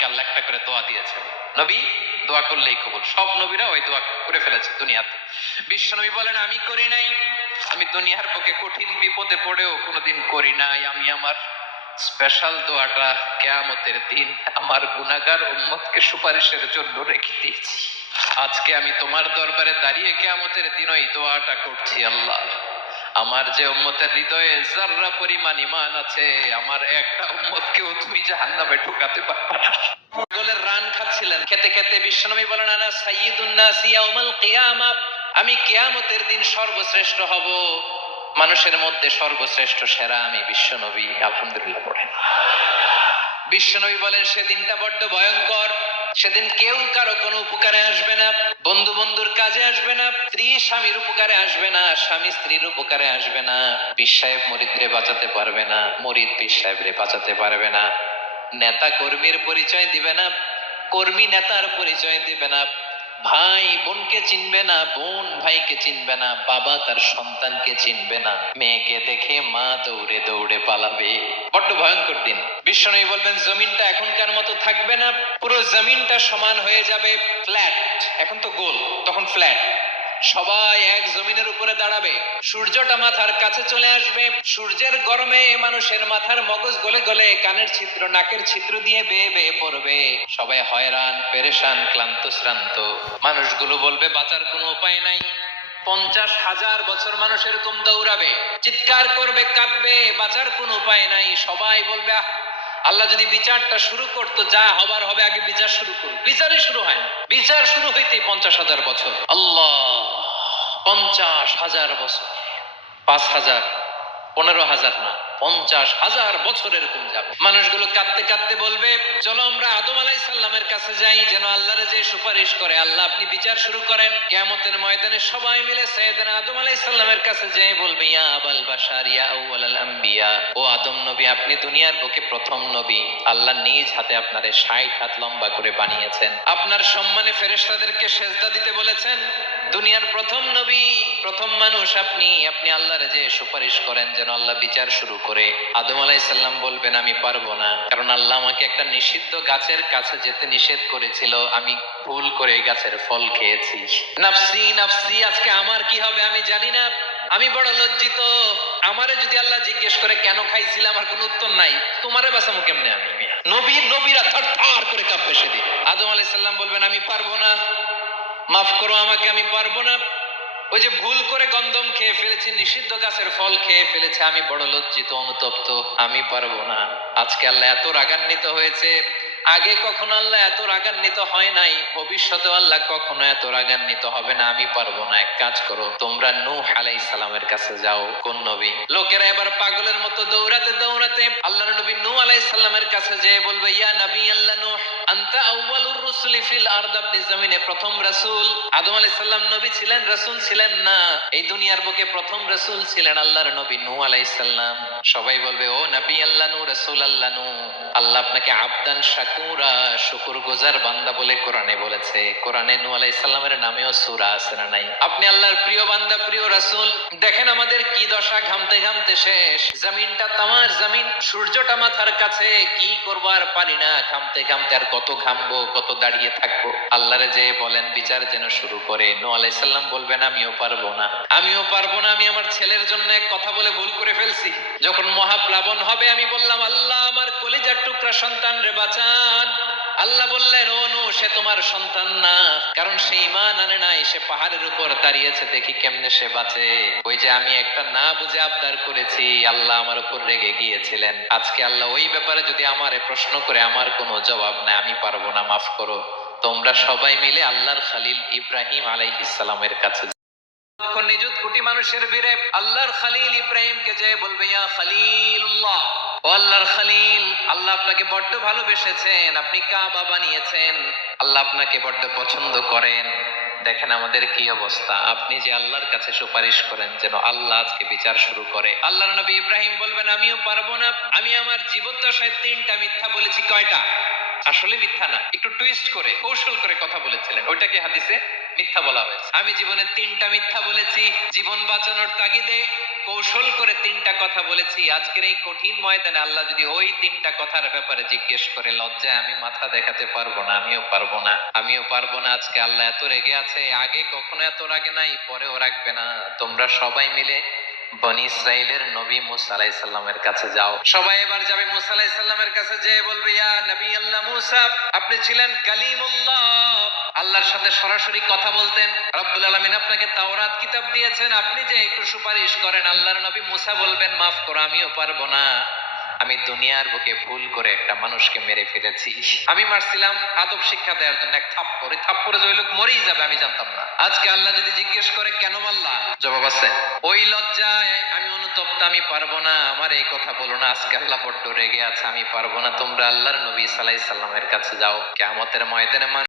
নবীকে আল্লাহ একটা করে দোয়া দিয়েছেন। নবী দোয়া করলেই কবুল। সব নবীরা ওই দোয়া করে ফেলেছে দুনিয়াতে। বিশ্বনবী বলেন আমি করি নাই, আমি দুনিয়ার বুকে কঠিন বিপদে পড়েও কোনোদিন করি নাই। আমি আমার স্পেশাল দোয়াটা কিয়ামতের দিন আমার গুনাহগার উম্মতকে সুপারিশের জন্য রেখে দিয়েছি। আজকে আমি তোমার দরবারে দাঁড়িয়ে কিয়ামতের দিন ওই দোয়াটা করছি। আল্লাহ, আমার যে উম্মতের হৃদয়ে যাররা পরিমাণ ঈমান আছে, আমার একটা উম্মতকেও তুমি জাহান্নামে ঢোকাতে পারবে না। পাগলের রান খাচ্ছিলেন, খেতে খেতে বিশ্বনবী বলেন আনা সাইয়্যিদুন নাস ইয়াউমাল কিয়ামা, আমি কিয়ামতের দিন সর্বশ্রেষ্ঠ হব, মানুষের মধ্যে সর্বশ্রেষ্ঠ সেরা আমি বিশ্বনবী। আলহামদুলিল্লাহ পড়েন। বিশ্বনবী বলেন সেদিনটা বড্ড ভয়ঙ্কর। সেদিন কেউ কারো কোনো উপকারে আসবে না, বন্ধু বন্ধুর কাজে আসবে না, স্ত্রী স্বামীর উপকারে আসবে না, স্বামী স্ত্রীর উপকারে আসবে না, পীর সাহেব মুরিদরে বাঁচাতে পারবে না, মুরিদ পীর সাহেবরে বাঁচাতে পারবে না, নেতা কর্মীর পরিচয় দিবে না, কর্মী নেতার পরিচয় দিবে না, ভাই বোনকে চিনবে না, বোন ভাইকে চিনবে না, বাবা তার সন্তানকে চিনবে না, মেয়েকে দেখে মা দৌড়ে দৌড়ে পালাবে। বড্ড ভয়ঙ্কর দিন। বিশ্বনবী বলবেন জমিনটা এখনকার মতো থাকবে না, পুরো জমিনটা সমান হয়ে যাবে, ফ্ল্যাট। এখন তো গোল, তখন ফ্ল্যাট। সবাই এক জমিনের উপরে দাঁড়াবে, সূর্যটা মাথার কাছে চলে আসবে, সূর্যের গরমে মানুষের মাথার মগজ গলে গলে কানের ছিদ্র নাকের ছিদ্র দিয়ে বেয়ে বেয়ে পড়বে। সবাই হয়রান পেরেশান ক্লান্ত শ্রান্ত। মানুষগুলো বলবে বাঁচার কোনো উপায় নাই। 50,000 বছর মানুষ এরকম দৌড়াবে, চিৎকার করবে, কাঁদবে, বাঁচার কোনো উপায় নাই। সবাই বলবে আল্লাহ যদি বিচারটা শুরু করতো, যা হবার হবে, আগে বিচার শুরু করুন। বিচারই শুরু হয় না, বিচার শুরু হইতেই 50,000 বছর। আল্লাহ, 50,000 বছর, 5,000, 15,000 না, 50,000 বছর এরকম যাবে। মানুষগুলো কাঁদতে কাঁদতে বলবে চলো আমরা আদম আলাইহিস সালামের কাছে যাই, যেন আল্লাহরে যে সুপারিশ করে, আল্লাহ আপনি বিচার শুরু করেন। কিয়ামতের ময়দানে সবাই মিলে সাইয়েদনা আদম আলাইহিস সালামের কাছে যেয়ে বলবে ইয়া আবাল বাশার ইয়া আউয়ালাল আম্বিয়া, ও আদম নবী, আপনি দুনিয়ার বুকে প্রথম নবী। আল্লাহ নিজ হাতে আপনারে 60 হাত লম্বা করে বানিয়েছেন, আপনার সম্মানে ফেরেশতাদেরকে সেজদা দিতে বলেছেন। দুনিয়ার প্রথম নবী, প্রথম মানুষ আপনি, আপনি আল্লাহরে যে সুপারিশ করেন যেন আল্লাহ বিচার শুরু করে। আদম আলাইহিস সালাম বলবেন আমি পারবো না, কারণ আল্লাহ আমাকে একটা নিষিদ্ধ গাছের কাছে যেতে নিষেধ করেছিল, আমি ভুল করে এই গাছের ফল খেয়েছি। নাফসি নাফসি, আজকে আমার কি হবে আমি জানি না, আমি বড় লজ্জিত। আমারে যদি আল্লাহ জিজ্ঞেস করে কেন খাইছিলাম, আমার কোনো উত্তর নাই, তোমারে বাঁচামু কেমনে আমি? নবীরা থারথার করে কাঁপবে সেদিন। আদম আলাইহিস সালাম বলবেন আমি পারবো না, মাফ করো আমাকে, আমি পারবো না। ওই যে ভুল করে গন্ধম খেয়ে ফেলেছি, নিষিদ্ধ গাছের ফল খেয়ে ফেলেছে, আমি বড় লজ্জিত অনুতপ্ত, আমি পারবো না। আজকে আল্লাহ এত রাগান্বিত হয়েছে, আগে কখনো আল্লাহ এত রাগান্বিত হয় নাই, ভবিষ্যতে আল্লাহ কখনো এত রাগান্বিত হবে না। আমি পারবো না, এক কাজ করো, তোমরা নূহ আলাইহিস সালামের কাছে যাও। কোন নবী? লোকেরা এবার পাগলের মতো দৌড়াতে দৌড়াতে আল্লাহর নবী নূহ আলাইহিস সালামের কাছে যেয়ে বলবে ইয়া নবী আল্লাহ নূহ আনতা আউয়ালুর রুসুলি ফিল আরদ, আপনি জমিনে প্রথম রাসূল। আদম আলাইহিস সালাম নবী ছিলেন, রাসূল ছিলেন না, এই দুনিয়ার বুকে প্রথম রাসূল ছিলেন আল্লাহর নবী নূহ আলাইহিস সালাম। সবাই বলবে ও নবী আল্লাহ নূহ, রাসূল আল্লাহ নূহ, আল্লাহ আপনাকে আবদান শাকুরা, শুকরগুজার বান্দা বলে কোরআনে বলেছে। কোরআনে নূহ আলাইহিস সালামের নামেও সূরা আছে না নাই? আপনি আল্লাহর প্রিয় বান্দা, প্রিয় রাসূল। দেখেন আমাদের কি দশা, ঘামতে ঘামতে শেষ, জমিনটা তামার জমিন, সূর্যটা মাথার কাছে, কি করবো আর পারি না, ঘামতে ঘামতে আর কত ঘামবো, কত দাঁড়িয়ে থাকবো। আল্লাহরে যে বলেন বিচার যেন শুরু করে। নূহ আলাইহিস সালাম বলবেন আমিও পারবো না, আমিও পারবো না, আমি আমার ছেলের জন্য এক কথা বলে ভুল করে ফেলছি। যখন মহাপ্লাবন হবে আমি বললাম আল্লাহ আমার কলিজার টুকরা সন্তান রে বাঁচান। আল্লাহ বললেন ও নূহ, সে তোমার সন্তান না, কারণ সে ঈমান আনে নাই, সে পাহাড়ের উপর দাঁড়িয়েছে, দেখি কেমনে সে বাঁচে। ওই যে আমি একটা না বুঝে আবদার করেছি, আল্লাহ আমার উপর রেগে গিয়েছিলেন। আজকে আল্লাহ ওই ব্যাপারে যদি আমারে প্রশ্ন করে, আমার কোনো জবাব নাই, আমি পারবো না, মাফ করো। তোমরা সবাই মিলে আল্লাহর খলিল ইব্রাহিম আলাইহিস সালামের কাছে, লক্ষ নিযুত কোটি মানুষের ভিড়ে আল্লাহর খলিল ইব্রাহিমকে যে বলবে ইয়া খলিলুল্লাহ, ও আল্লাহর খলিল, আল্লাহ আপনাকে বড্ড ভালোবেসেছেন, আপনি কাবা বানিয়েছেন, আল্লাহ আপনাকে বড্ড পছন্দ করেন। দেখেন আমাদের কি অবস্থা, আপনি যে আল্লাহর কাছে সুপারিশ করেন যেন আল্লাহ আজকে বিচার শুরু করে। আল্লাহর নবী ইব্রাহিম বলবেন আমিও পারবো না, আমি আমার জীবদ্দশায় 3টা মিথ্যা বলেছি। কয়টা? আসলে মিথ্যা না, একটু টুইস্ট করে কৌশল করে কথা বলেছিলেন, ওইটাকে হাদিসে মিথ্যা বলা হয়েছে। আমি জীবনে 3টা মিথ্যা বলেছি, জীবন বাঁচানোর তাগিদে কৌশল করে 3টা কথা বলেছি। আজকের এই কঠিন ময়দানে আল্লাহ যদি ওই 3টা কথার ব্যাপারে জিজ্ঞেস করে, লজ্জায় আমি মাথা দেখাতে পারবো না, আমিও পারবো না, আমিও পারবো না। আজকে আল্লাহ এত রেগে আছে, আগে কখনো এত রাগে নাই, পরেও রাখবে না। তোমরা সবাই মিলে বনি ইসরাইলের নবী মুসা আলাইহিস সালামের কাছে যাও। সবাই এবার যাবে মুসা আলাইহিস সালামের কাছে, যেয়ে বলবে, ইয়া নবী আল্লাহ মুসা, আপনি ছিলেন কালিমুল্লাহ, আল্লাহর সাথে সরাসরি কথা বলতেন। রব্বুল আলামিন আপনাকে তাওরাত কিতাব দিয়েছেন, আপনি যে একটু সুপারিশ করেন। আল্লাহর নবী মুসা বলবেন, মাফ করো, আমিও পারবো না, আমি দুনিয়ার বুকে ভুল করে একটা মানুষকে মেরে ফেলেছি। আমি মারছিলাম আদব শিক্ষা দেওয়ার জন্য এক থাপ্পড়, এই থাপ্পড়ে যে ওই লোক মরেই যাবে আমি জানতাম না। আজকে আল্লাহ যদি জিজ্ঞেস করে কেন মারলা, জবাব আছে। ওই লজ্জায় আমি অনুতপ্ত, আমি পারবো না, আমার এই কথা বলো না। আজকে আল্লাহ বড্ড রেগে আছে, আমি পারবো না। তোমরা আল্লাহর নবী সাল্লাল্লাহু আলাইহি সাল্লামের কাছে যাও, কিয়ামতের ময়দানে